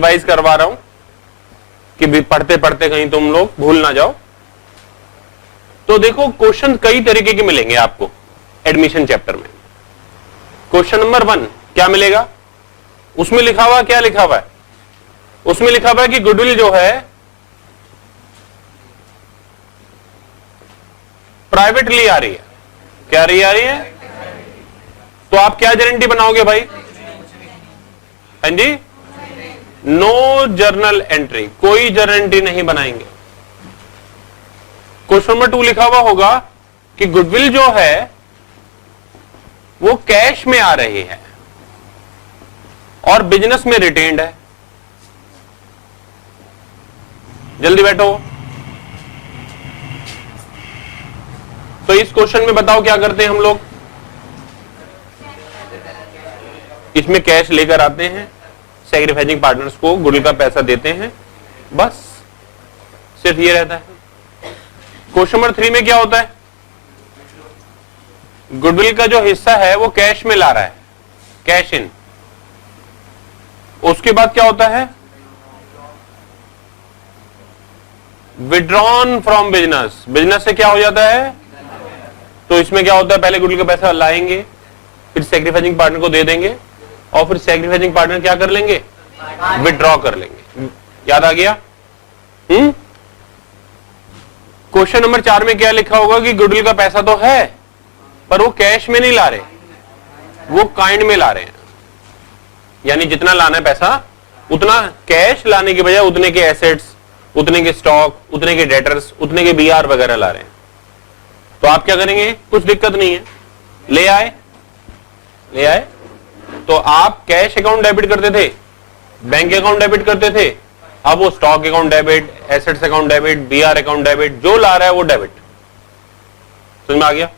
Revise करवा रहा हूं कि पढ़ते पढ़ते कहीं तुम लोग भूल ना जाओ। तो देखो क्वेश्चन कई तरीके के मिलेंगे आपको एडमिशन चैप्टर में। क्वेश्चन नंबर 1 क्या मिलेगा, उसमें लिखा हुआ क्या लिखा हुआ है, उसमें लिखा हुआ है कि गुडविल जो है प्राइवेटली आ रही है। क्या रही आ रही है? तो आप क्या गारंटी बनाओगे भाई? हाँ जी, नो जर्नल एंट्री, कोई गारंटी नहीं बनाएंगे। क्वेश्चन नंबर 2 लिखा हुआ होगा कि गुडविल जो है वो कैश में आ रही है और बिजनेस में रिटेन्ड है। जल्दी बैठो। तो इस क्वेश्चन में बताओ क्या करते हैं हम लोग? इसमें कैश लेकर आते हैं, सैक्रिफाइसिंग पार्टनर्स को गुडविल का पैसा देते हैं, बस सिर्फ ये रहता है। क्वेश्चन नंबर 3 में क्या होता है? गुडविल का जो हिस्सा है वो कैश में ला रहा है, कैश इन। उसके बाद क्या होता है? विड्रॉन फ्रॉम बिजनेस, बिजनेस से क्या हो जाता है? तो इसमें क्या होता है? पहले गुडविल का पैसा लाएंगे, फिर सैक्रिफाइसिंग पार्टनर को दे देंगे और फिर सैक्रिफाइसिंग पार्टनर क्या कर लेंगे? विड्रॉ कर लेंगे। याद आ गया? क्वेश्चन नंबर 4 में क्या लिखा होगा कि गुडविल का पैसा तो है पर वो कैश में नहीं ला रहे, वो काइंड में ला रहे हैं। यानी जितना लाना है पैसा उतना कैश लाने के बजाय उतने के एसेट्स, उतने के स्टॉक, उतने के डेटर्स, उतने के बीआर वगैरह ला रहे हैं। तो आप क्या करेंगे? कुछ दिक्कत नहीं है, ले आए तो आप कैश अकाउंट डेबिट करते थे, बैंक अकाउंट डेबिट करते थे, अब वो stock account debit, assets account debit, BR account debit, जो ला रहा है वो डेबिट। समझ में आ गया?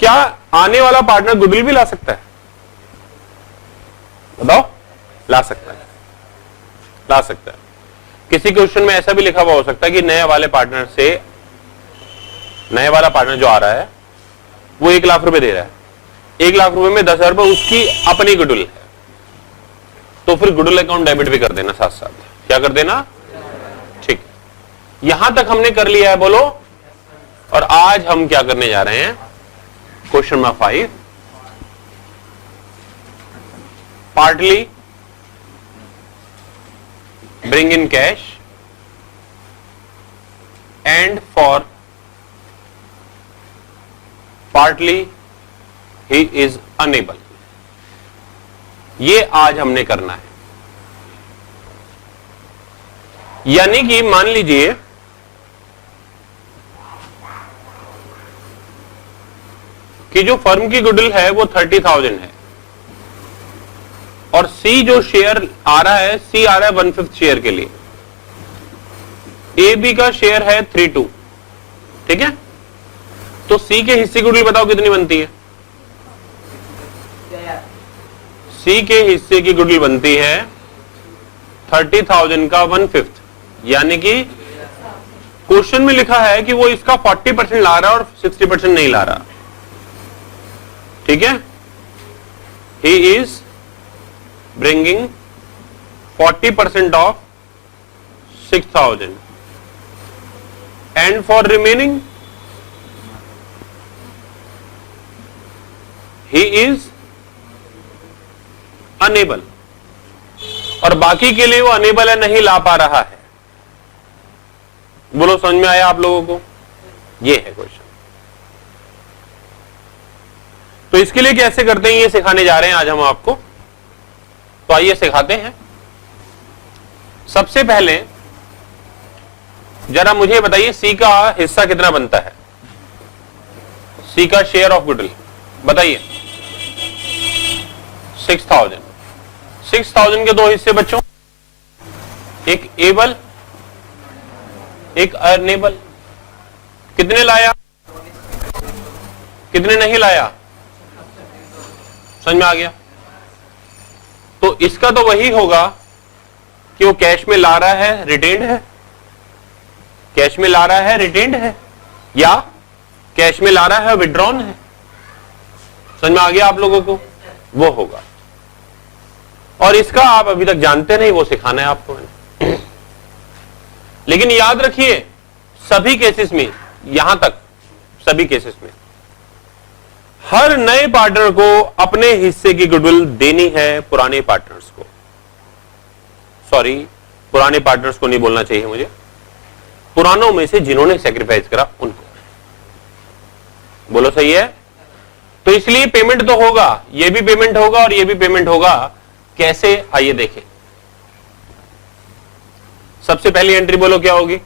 क्या आने वाला पार्टनर गुडविल भी ला सकता है? बताओ। ला सकता है, ला सकता है। किसी क्वेश्चन में ऐसा भी लिखा हुआ हो सकता है कि नए वाला पार्टनर जो आ रहा है वो 1 लाख रुपए दे रहा है, 1 लाख रुपए में 10,000 रुपए उसकी अपनी गुडविल है, तो फिर गुडविल अकाउंट डेबिट भी कर देना साथ साथ। क्या कर देना? ठीक, यहां तक हमने कर लिया है, बोलो। और आज हम क्या करने जा रहे हैं? Question number 5, partly bring in cash and for partly he is unable। ये आज हमने करना है। यानी कि मान लीजिए कि जो फर्म की गुडविल है वो 30,000 है और सी जो शेयर आ रहा है, सी आ रहा है 1/5 शेयर के लिए, ए बी का शेयर है 3/2, ठीक है? तो सी के हिस्से की गुडविल बताओ कितनी बनती है? सी के हिस्से की गुडविल बनती है 30,000 का 1/5, यानी कि क्वेश्चन में लिखा है कि वो इसका 40% ला रहा है और 60% नहीं ला रहा, ठीक है? He is bringing 40% of 6,000 and for remaining he is unable, और बाकी के लिए वो अनेबल है, नहीं ला पा रहा है। बोलो, समझ में आया आप लोगों को? ये है क्वेश्चन। तो इसके लिए कैसे करते हैं ये सिखाने जा रहे हैं आज हम आपको। तो आइए सिखाते हैं। सबसे पहले जरा मुझे बताइए सी का हिस्सा कितना बनता है? सी का शेयर ऑफ गुडविल बताइए। 6,000। 6,000 के 2 हिस्से बच्चों, एक एबल एक अर्नेबल। कितने लाया, कितने नहीं लाया? समझ में आ गया? तो इसका तो वही होगा कि वो कैश में ला रहा है, रिटेन्ड है, कैश में ला रहा है, रिटेन्ड है, या कैश में ला रहा है, विड्रॉन है। समझ में आ गया आप लोगों को? वो होगा। और इसका आप अभी तक जानते नहीं, वो सिखाना है आपको मैंने। लेकिन याद रखिए सभी केसेस में, यहां तक सभी केसेस में हर नए पार्टनर को अपने हिस्से की गुडविल देनी है पुराने पार्टनर्स को। सॉरी, पुराने पार्टनर्स को नहीं बोलना चाहिए मुझे, पुरानों में से जिन्होंने सैक्रिफाइस करा उनको बोलो। सही है? तो इसलिए पेमेंट तो होगा, ये भी पेमेंट होगा और ये भी पेमेंट होगा। कैसे, आइए देखें। सबसे पहली एंट्री बोलो क्या होगी?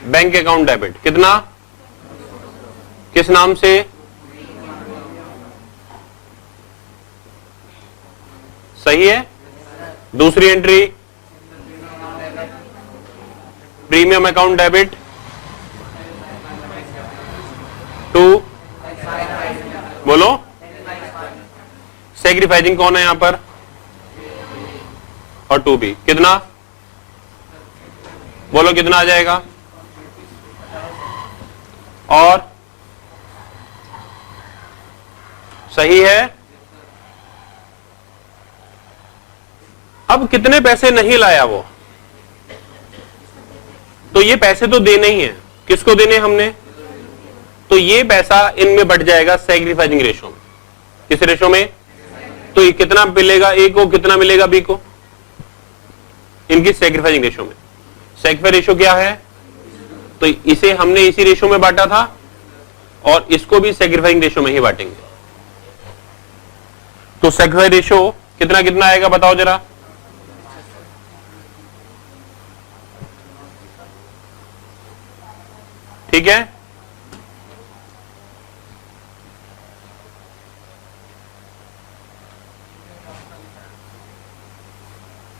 Bank account debit. कितना? किस नाम से? सही है। दूसरी entry premium account debit to, बोलो सैक्रिफाइसिंग कौन है यहां पर? और टू बी। कितना? बोलो कितना आ जाएगा? और सही है। अब कितने पैसे नहीं लाया वो, तो ये पैसे तो देने ही है। किसको देने हमने? तो ये पैसा इनमें बढ़ जाएगा सैक्रिफाइसिंग रेशो में। किस रेशो में? तो ये कितना मिलेगा ए को, कितना मिलेगा बी को? इनकी सैक्रिफाइसिंग रेशो में। सैक्रिफाइस रेशो क्या है? तो इसे हमने इसी रेशो में बांटा था और इसको भी सैक्रिफाइसिंग रेशो में ही बांटेंगे। तो सैक्रिफाइस रेशो कितना कितना आएगा बताओ जरा? ठीक है,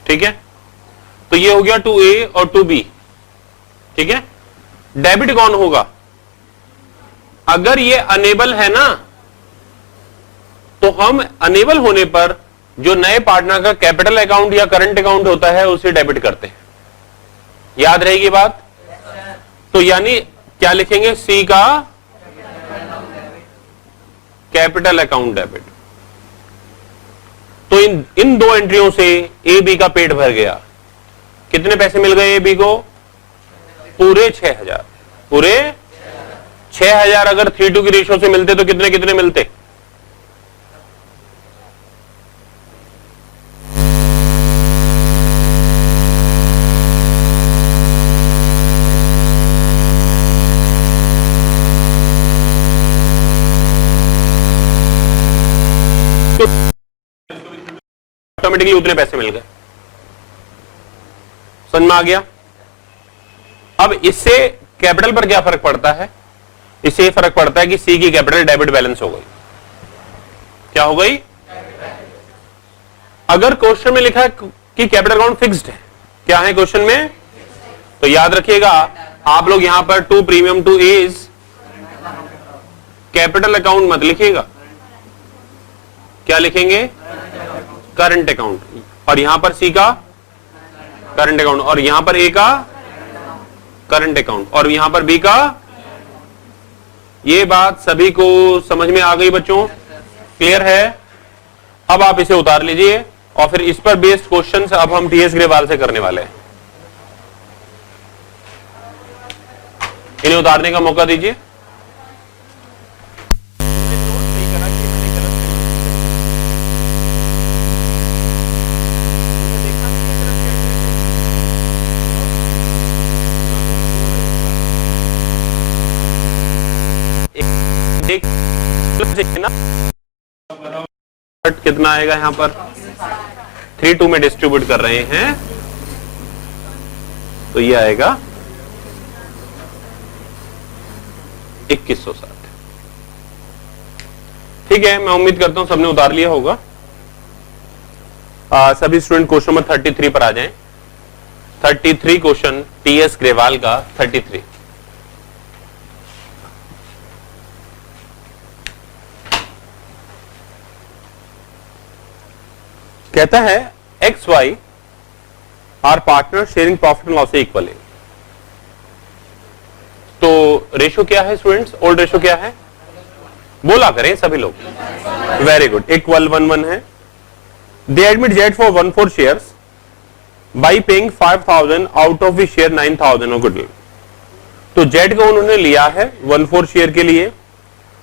ठीक है। तो ये हो गया 2A और 2B। ठीक है। डेबिट कौन होगा? अगर ये अनेबल है ना, तो हम अनेबल होने पर जो नए पार्टनर का कैपिटल अकाउंट या करंट अकाउंट होता है उसे डेबिट करते हैं। याद रहेगी बात? तो यानी क्या लिखेंगे? सी का कैपिटल अकाउंट डेबिट। तो इन दो एंट्रियों से ए बी का पेट भर गया। कितने पैसे मिल गए ए बी को? पूरे 6000। पूरे 6000 अगर 3:2 की रेशो से मिलते तो कितने कितने मिलते? ऑटोमेटिकली उतने पैसे मिल गए। समझ में आ गया? अब इससे कैपिटल पर क्या फर्क पड़ता है? इससे फर्क पड़ता है कि सी की कैपिटल डेबिट बैलेंस हो गई। क्या हो गई? अगर क्वेश्चन में लिखा है कि कैपिटल अकाउंट फिक्स्ड है, क्या है क्वेश्चन में? तो याद रखिएगा आप लोग यहां पर 2 प्रीमियम 2 एज कैपिटल अकाउंट मत लिखिएगा। क्या लिखेंगे? Current account. और यहां पर सी का करंट अकाउंट, और यहां पर ए का करंट अकाउंट, और यहां पर बी का। ये बात सभी को समझ में आ गई बच्चों? क्लियर है? अब आप इसे उतार लीजिए और फिर इस पर बेस्ड क्वेश्चंस अब हम टीएस ग्रेवाल से करने वाले हैं। इन्हें उतारने का मौका दीजिए। कितना आएगा यहां पर? 3:2 में डिस्ट्रीब्यूट कर रहे हैं तो ये आएगा 2160। ठीक है, मैं उम्मीद करता हूं सबने उतार लिया होगा। सभी स्टूडेंट क्वेश्चन नंबर 33 पर आ जाएं। 33 क्वेश्चन टीएस ग्रेवाल का 33। कहता है X Y are partner sharing profit and loss equally. तो रेशो क्या है स्टूडेंट्स? ओल्ड रेशो क्या है? बोला करें सभी लोग, वेरी गुड। इक्वल 1 1 है। दे admit jet for 1/4 shares by paying 5,000 out of his share 9,000 of goodwill. तो जेट को उन्होंने लिया है 1/4 शेयर के लिए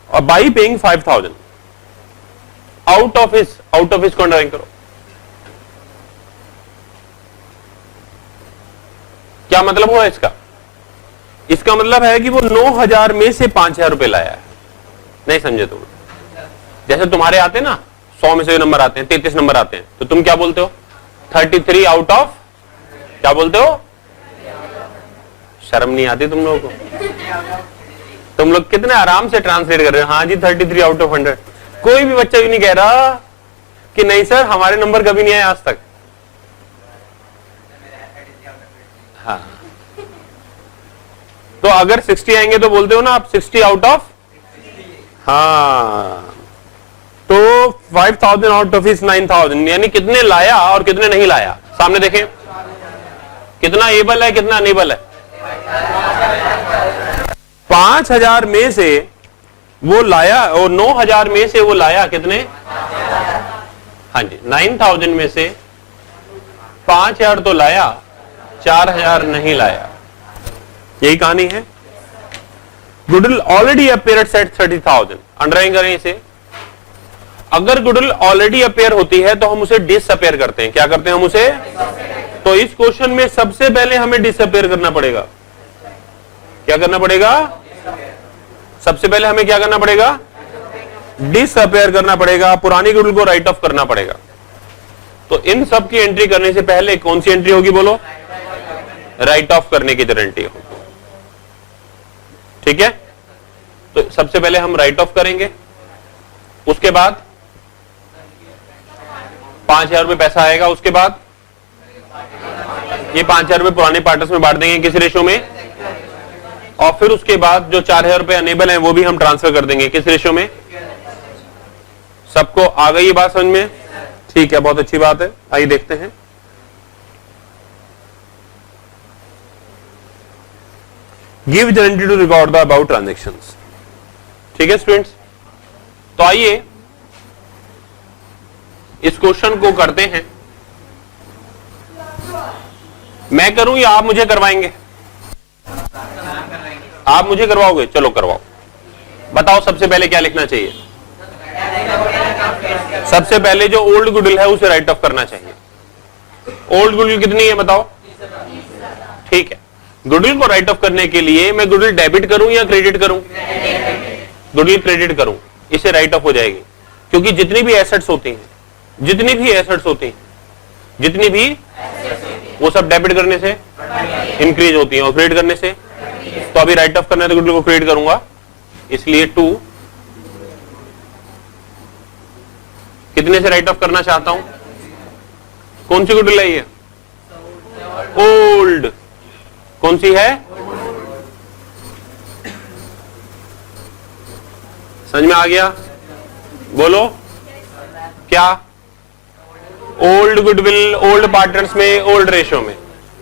और by paying 5,000 out of his को अंडरलाइन करो। क्या मतलब हुआ इसका? इसका मतलब है कि वो 9,000 में से 5,000 रुपए लाया है। नहीं समझे तुम? जैसे तुम्हारे आते हैं ना 100 में से नंबर आते हैं, 33 नंबर आते हैं, तो तुम क्या बोलते हो? 33 आउट ऑफ, क्या बोलते हो? शर्म नहीं आती तुम लोगों को? तुम लोग कितने आराम से ट्रांसलेट कर रहे हो। हाँ जी 33 आउट ऑफ 100। कोई भी बच्चा भी नहीं कह रहा कि नहीं सर हमारे नंबर कभी नहीं आए आज तक। हाँ, तो अगर 60 आएंगे तो बोलते हो ना आप 60 आउट ऑफ, हाँ, तो 5,000 आउट ऑफ इस 9,000, यानी कितने लाया और कितने नहीं लाया। सामने देखें कितना एबल है कितना अनेबल है। 5,000 में से वो लाया और 9,000 में से वो लाया कितने? हाँ जी 9,000 में से 5,000 तो लाया, 4,000 नहीं लाया। यही कहानी है। Goodwill already appear set 30,000, underline करें इसे। अगर गुडविल ऑलरेडी अपेयर होती है तो हम उसे डिसअपेयर करते हैं। क्या करते हैं हम उसे? तो इस क्वेश्चन में सबसे पहले हमें डिसअपेयर करना पड़ेगा। क्या करना पड़ेगा? सबसे पहले हमें क्या करना पड़ेगा? डिसअपेयर करना पड़ेगा, पुरानी गुडविल को राइट ऑफ करना पड़ेगा। तो इन सब की एंट्री करने से पहले कौन सी एंट्री होगी बोलो? राइट ऑफ करने की गारंटी होगी। ठीक है, तो सबसे पहले हम राइट ऑफ करेंगे, उसके बाद 5,000 रुपए पैसा आएगा, उसके बाद ये 5,000 रुपए पुराने पार्टनर्स में बांट देंगे किस रेशो में, और फिर उसके बाद जो 4,000 रुपए अनेबल हैं वो भी हम ट्रांसफर कर देंगे किस रेशो में। सबको आ गई ये बात समझ में? ठीक है, बहुत अच्छी बात है। आइए देखते हैं। Give guarantee to record the about transactions. ठीक है स्टूडेंट्स, तो आइए इस क्वेश्चन को करते हैं। मैं करूं या आप मुझे करवाएंगे? आप मुझे करवाओगे? चलो करवाओ। बताओ सबसे पहले क्या लिखना चाहिए? सबसे पहले जो ओल्ड गुडविल है उसे राइट ऑफ करना चाहिए। ओल्ड गुडविल कितनी है बताओ? ठीक है, गुडविल को राइट ऑफ करने के लिए मैं गुडविल डेबिट करूं या क्रेडिट करूं? गुडविल क्रेडिट करूं, इसे राइट ऑफ हो जाएगी। क्योंकि जितनी भी एसेट्स होती हैं, जितनी भी वो सब डेबिट करने से इंक्रीज होती हैं और क्रेडिट करने से। तो अभी राइट ऑफ करना है तो गुडविल को क्रेडिट करूंगा, इसलिए 2 कितने से राइट ऑफ करना चाहता हूं? कौन सी गुडविल है ये? ओल्ड। कौन सी है? समझ में आ गया? बोलो क्या? ओल्ड गुडविल, ओल्ड पार्टनर्स में, ओल्ड रेशो में,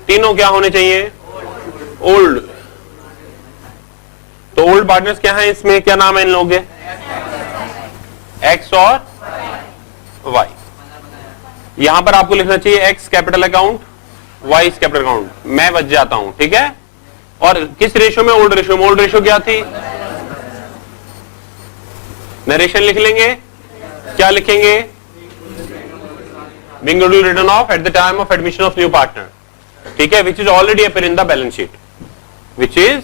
तीनों क्या होने चाहिए? ओल्ड। तो ओल्ड पार्टनर्स क्या है इसमें? क्या नाम है इन लोगों के? एक्स और वाई। यहां पर आपको लिखना चाहिए X capital account, Y capital account. मैं बच जाता हूं, ठीक है। और किस रेशो में? ओल्ड रेशो में। ओल्ड रेशो क्या थी? नरेशन लिख लेंगे। क्या लिखेंगे? Being goodwill written off at the time of admission of new partner, ठीक है, which is already appear in the balance sheet, which is,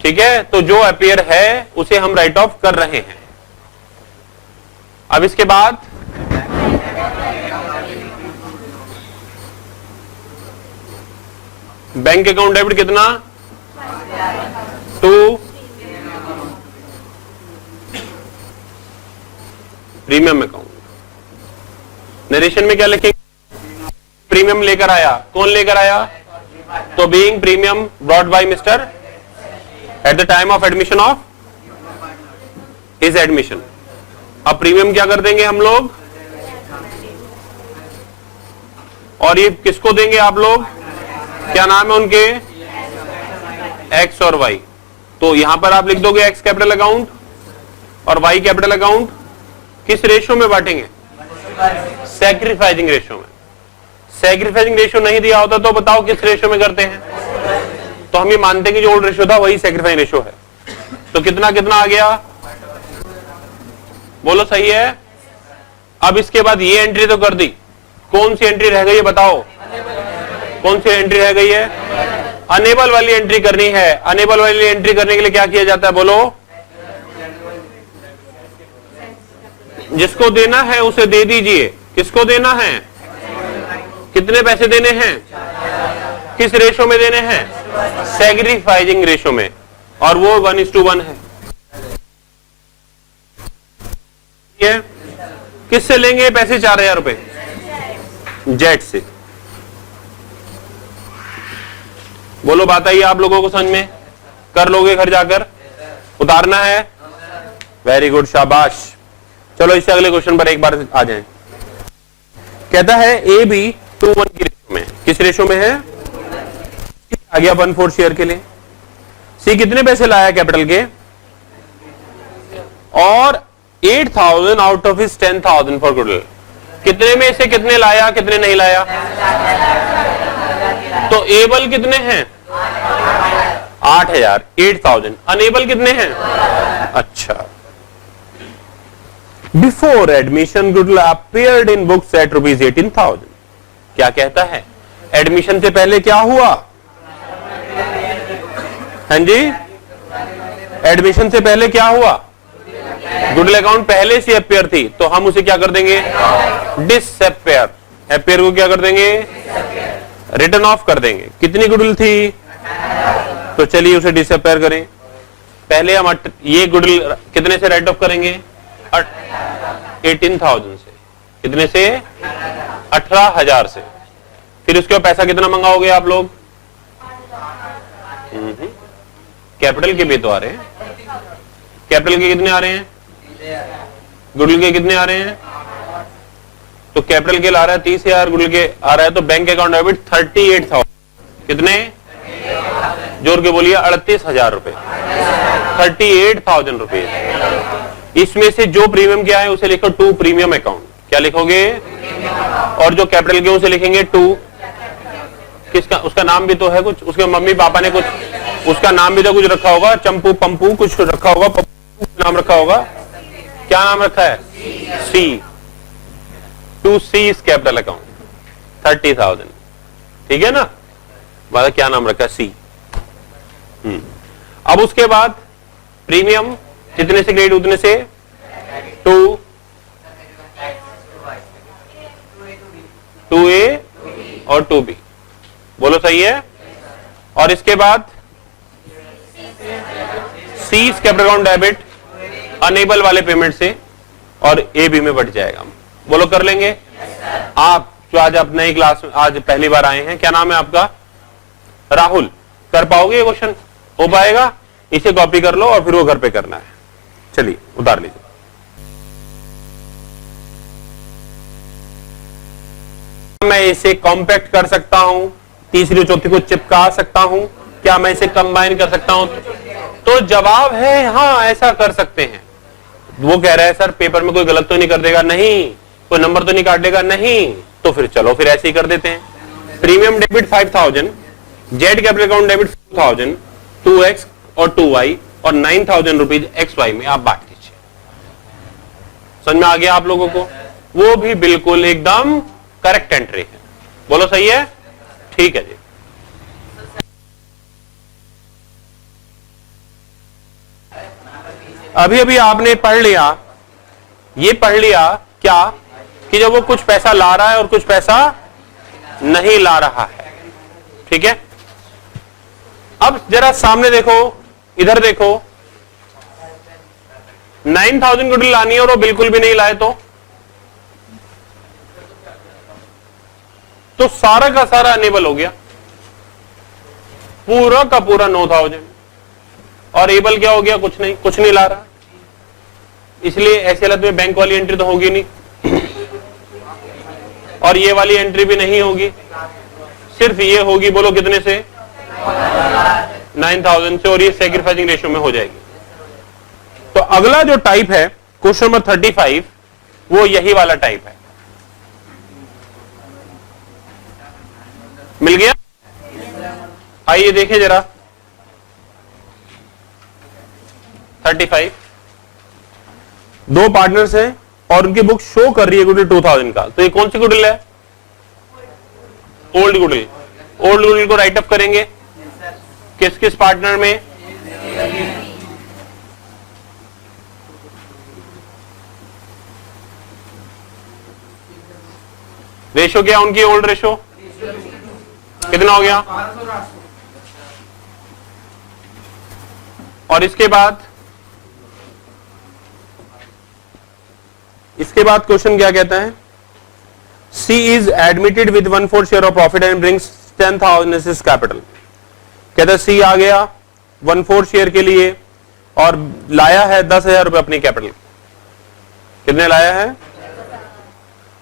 ठीक है। तो जो appear है उसे हम राइट ऑफ कर रहे हैं। अब इसके बाद बैंक अकाउंट डेबिट कितना? 2, प्रीमियम अकाउंट। नरेशन में क्या लिखेंगे? प्रीमियम लेकर आया। कौन लेकर आया? तो being premium brought by mister at the time of admission of his admission. अब प्रीमियम क्या कर देंगे हम लोग? और ये किसको देंगे आप लोग? क्या नाम है उनके? एक्स और वाई। तो यहां पर आप लिख दोगे एक्स कैपिटल अकाउंट और वाई कैपिटल अकाउंट किस रेशियो में बांटेंगे? सैक्रिफाइसिंग रेशियो में। सैक्रिफाइसिंग रेशियो नहीं दिया होता तो बताओ किस रेशियो में करते हैं? तो हम ये मानते हैं कि जो ओल्ड रेशियो था वही सैक्रिफाइसिंग रेशियो है। तो कितना कितना आ गया? बोलो सही है। अब इसके बाद ये एंट्री तो कर दी, कौन सी एंट्री रह गई है बताओ? कौन सी एंट्री रह गई है? अनेबल वाली एंट्री करनी है। अनेबल वाली एंट्री करने के लिए क्या किया जाता है बोलो? जिसको देना है उसे दे दीजिए। किसको देना है? कितने पैसे देने हैं? किस रेशो में देने हैं? सैक्रिफाइसिंग रेशो में, और वो 1:1 है। किससे लेंगे पैसे? 4000 रुपए जेट से। बोलो बात आई आप लोगों को समझ में? कर लोगे घर जाकर? उतारना है? वेरी गुड, शाबाश। चलो इससे अगले क्वेश्चन पर एक बार आ जाएं। कहता है ए बी 2:1 की रेशो में। किस रेशो में है? आ गया 1/4 शेयर के लिए। सी कितने पैसे लाया कैपिटल के? और 8,000 out of is 10,000 for goodwill. कितने में से कितने लाया, कितने नहीं लाया? तो एबल कितने हैं? 8,000, 8,000। अनेबल कितने हैं? अच्छा। Before admission goodwill appeared in books at rupees 18,000। क्या कहता है? एडमिशन से पहले क्या हुआ? हाँ जी, एडमिशन से पहले क्या हुआ? गुडविल अकाउंट पहले से अपेयर थी, तो हम उसे क्या कर देंगे? डिसअपेयर। अपेयर को क्या कर देंगे? रिटर्न ऑफ कर देंगे। कितनी गुडविल थी? तो चलिए उसे डिसअपेयर करें। पहले हम ये गुडविल कितने से राइट ऑफ करेंगे? 18,000 से। कितने से? 18,000 से। फिर उसके बाद पैसा कितना मंगाओगे आप लोग? कैपिटल के भी तो आ रहे हैं। कैपिटल के कितने आ रहे हैं? गुडविल के कितने आ रहे हैं? तो कैपिटल के ला रहा है 30,000, गुडविल के आ रहा है, तो बैंक अकाउंट डेबिट 38,000। कितने? जोर के बोलिए 38,000 रुपए। 38,000 रुपए। इसमें से जो प्रीमियम क्या है उसे लिखो टू प्रीमियम अकाउंट। क्या लिखोगे? और जो कैपिटल के उसे लिखेंगे टू। किसका? उसका नाम भी तो है कुछ, उसके मम्मी पापा ने कुछ उसका नाम भी तो कुछ रखा होगा, चंपू पंपू कुछ रखा होगा, पप्पू नाम रखा होगा। क्या नाम रखा है? C. To C is capital account 30,000। ठीक है ना? मतलब क्या नाम रखा है? सी। अब उसके बाद प्रीमियम जितने से ग्रेड उतने से 2, 2A और 2B। बोलो सही है। और इसके बाद सी कैपिटल अकाउंट डेबिट अनेबल वाले पेमेंट से, और ए बी में बढ़ जाएगा। बोलो कर लेंगे? आप जो आज आप नई क्लास में आज पहली बार आए हैं, क्या नाम है आपका? राहुल। कर पाओगे ये क्वेश्चन? हो पाएगा? इसे कॉपी कर लो और फिर वो घर पे करना है। चलिए उतार लीजिए। मैं इसे कॉम्पैक्ट कर सकता हूं, तीसरी चौथी को चिपका सकता हूं, क्या मैं इसे कंबाइन कर सकता हूं? तो जवाब है हाँ, ऐसा कर सकते हैं। वो कह रहा है सर पेपर में कोई गलत तो नहीं कर देगा? नहीं। कोई नंबर तो नहीं काट देगा? नहीं। तो फिर चलो फिर ऐसे ही कर देते हैं। Premium debit 5,000, Z capital account debit 4,000, 2x और 2y और 9,000 रुपीज XY में आप बांट दीजिए। समझ में आ गया आप लोगों को? वो भी बिल्कुल एकदम करेक्ट एंट्री है। बोलो सही है? ठीक है जी। अभी अभी आपने पढ़ लिया, ये पढ़ लिया क्या कि जब वो कुछ पैसा ला रहा है और कुछ पैसा नहीं ला रहा है। ठीक है? अब जरा सामने देखो, इधर देखो। 9,000 गुडविल लानी है और वो बिल्कुल भी नहीं लाए तो सारा का सारा अनेबल हो गया, पूरा का पूरा 9,000। और एबल क्या हो गया? कुछ नहीं, कुछ नहीं ला रहा। इसलिए ऐसी हालत में बैंक वाली एंट्री तो होगी नहीं और ये वाली एंट्री भी नहीं होगी, सिर्फ ये होगी। बोलो कितने से? 9000 से, और ये सैक्रिफाइसिंग रेशियो में हो जाएगी। तो अगला जो टाइप है क्वेश्चन नंबर 35, वो यही वाला टाइप है। मिल गया? आइए देखें जरा 35, दो पार्टनर्स हैं और उनकी बुक शो कर रही है गुडविल 2000 का। तो ये कौन सी गुडविल है? Old goodwill. ओल्ड गुडविल को राइट अप करेंगे किस किस पार्टनर में? रेशो क्या उनकी? ओल्ड रेशो कितना हो गया? और इसके बाद क्वेश्चन क्या कहता है? C is admitted with 1/4 share of profit and brings 10,000 as his capital। कहता है C आ गया 1/4 शेयर के लिए और लाया है 10,000 रुपए अपनी कैपिटल। कितने लाया है?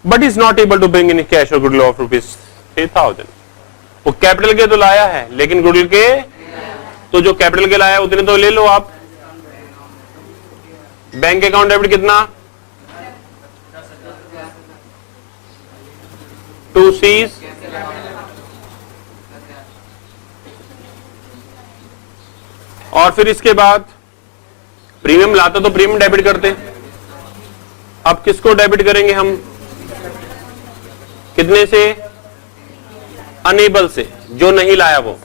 But is not able to bring in cash और गुडविल ऑफ ₹3,000। वो कैपिटल के तो लाया है लेकिन गुडविल के, तो जो कैपिटल के लाया उतने तो ले लो आप। बैंक अकाउंट डेबिट कितना? 2 C's और फिर इसके बाद प्रीमियम लाता तो प्रीमियम डेबिट करते। अब किसको डेबिट करेंगे हम? कितने से? अनेबल से, जो नहीं लाया वो।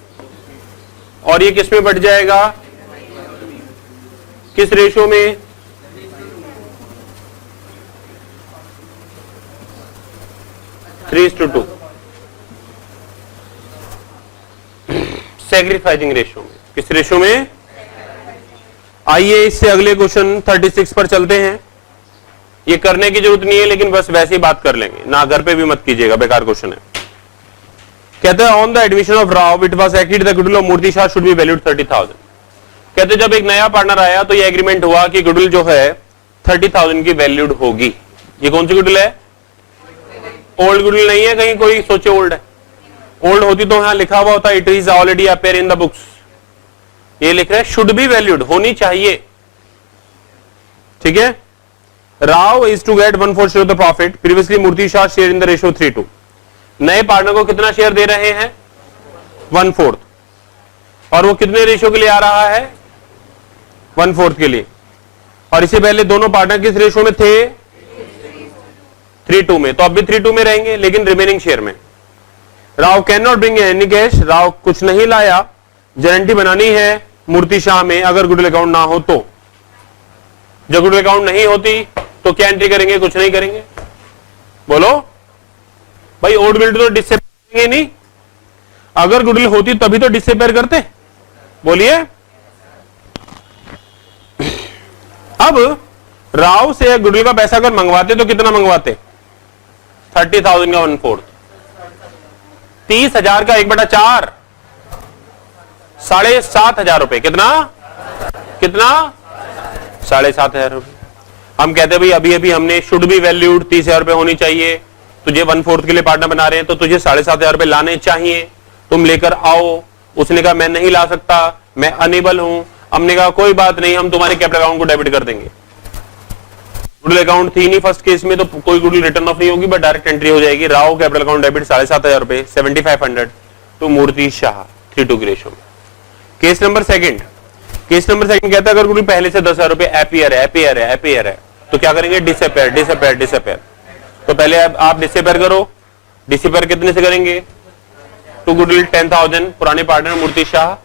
और ये किस में बढ़ जाएगा? किस रेशो में? Three is to two, sacrificing ratio में। किस रेशो में? आइए इससे अगले क्वेश्चन 36 पर चलते हैं। ये करने की जरूरत नहीं है लेकिन बस वैसे ही बात कर लेंगे ना, घर पे भी मत कीजिएगा, बेकार क्वेश्चन है। कहते हैं on the admission of Rao it was agreed the goodwill of Murthy Shah should be valued 30,000। कहते जब एक नया पार्टनर आया तो ये एग्रीमेंट हुआ कि गुडविल जो है 30,000 की वैल्यूड होगी। ये कौन सी गुडविल है? ओल्ड गुडविल नहीं है, कहीं कोई सोचे ओल्ड है। ओल्ड होती तो यहां लिखा हुआ होता it is already appear in the books. ये लिख रहा है शुड बी वैल्यूड, होनी चाहिए। ठीक है। Rao is to get 1/4 share of the profit, previously Murthy Shah share in the ratio 3:2। नए पार्टनर को कितना शेयर दे रहे हैं? 1/4। और वो कितने रेशियो के लिए आ रहा है? 1/4 के लिए। और इससे पहले दोनों पार्टनर किस रेशियो में थे? 3:2 में। तो अब भी 3:2 में रहेंगे लेकिन रिमेनिंग शेयर में। Rao can not bring any cash, Rao कुछ नहीं लाया, गारंटी बनानी है मूर्ति शाह में अगर गुडविल अकाउंट ना हो तो। जब गुडविल अकाउंट नहीं होती तो क्या एंट्री करेंगे? कुछ नहीं करेंगे। बोलो भाई, ओल्ड गुडविल तो डिसअपियर करेंगे नहीं, अगर गुडविल होती तभी तो डिसअपियर करते। बोलिए। अब राव से गुडविल का पैसा अगर मंगवाते तो कितना मंगवाते? 30,000 का 1/4, 30,000 का 1/4, 7,500 रुपए। कितना? 7,500 रुपए। हम कहते हैं भाई अभी अभी हमने शुड बी वैल्यूड 30,000 रुपए होनी चाहिए, तुझे 1/4 के लिए पार्टनर बना रहे हैं तो तुझे 7,500 रुपए लाने चाहिए, तुम लेकर आओ। उसने कहा मैं नहीं ला सकता, मैं अनेबल हूं। हमने कहा कोई बात नहीं, हम तुम्हारे कैपिटल अकाउंट को डेबिट कर देंगे। गुडविल अकाउंट थी नहीं फर्स्ट केस में तो कोई गुडविल रिटर्न ऑफ नहीं होगी, बट डायरेक्ट एंट्री हो जाएगी। राव कैपिटल अकाउंट डेबिट 7,500 रुपए 7,500 टू मूर्ति शाह 3:2 की रेशो में। केस नंबर सेकंड कहता है अगर गुडविल पहले से 10,000 रुपए एपियर है तो क्या करेंगे? डिसअपियर। तो पहले आप डिसअपियर करो। डिसअपियर कितने से करेंगे? टू गुडविल 10,000, पुराने पार्टनर मूर्ति शाह,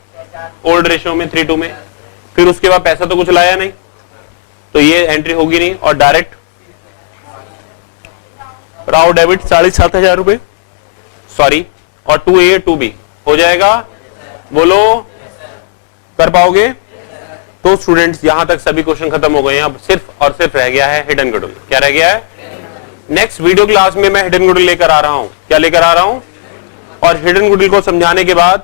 ओल्ड रेशो में 3:2 में। फिर उसके बाद पैसा तो कुछ लाया नहीं तो ये एंट्री होगी नहीं, और डायरेक्ट राव डेबिट 7,500 रुपए, सॉरी, और 2A 2B हो जाएगा। बोलो, कर पाओगे? तो स्टूडेंट्स यहां तक सभी क्वेश्चन खत्म हो गए हैं। अब सिर्फ और सिर्फ रह गया है हिडन गुडविल। क्या रह गया है? नेक्स्ट वीडियो क्लास में मैं हिडन गुडविल लेकर आ रहा हूं। क्या लेकर आ रहा हूं? और हिडन गुडविल को समझाने के बाद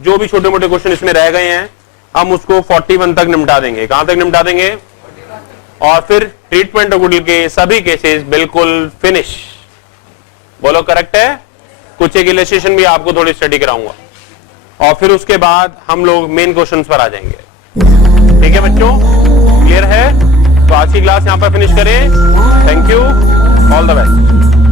जो भी छोटे मोटे क्वेश्चन इसमें रह गए हैं हम उसको 41 तक निपटा देंगे। कहां तक निपटा देंगे? और फिर ट्रीटमेंट ऑफ गुडविल के सभी केसेस बिल्कुल फिनिश। बोलो करेक्ट है? कुछ एक इलस्ट्रेशन भी आपको थोड़ी स्टडी कराऊंगा। और फिर उसके बाद हम लोग मेन क्वेश्चंस पर आ जाएंगे। ठीक है बच्चों, क्लियर है? तो आज की क्लास यहां पर फिनिश करें। Thank you, all the best.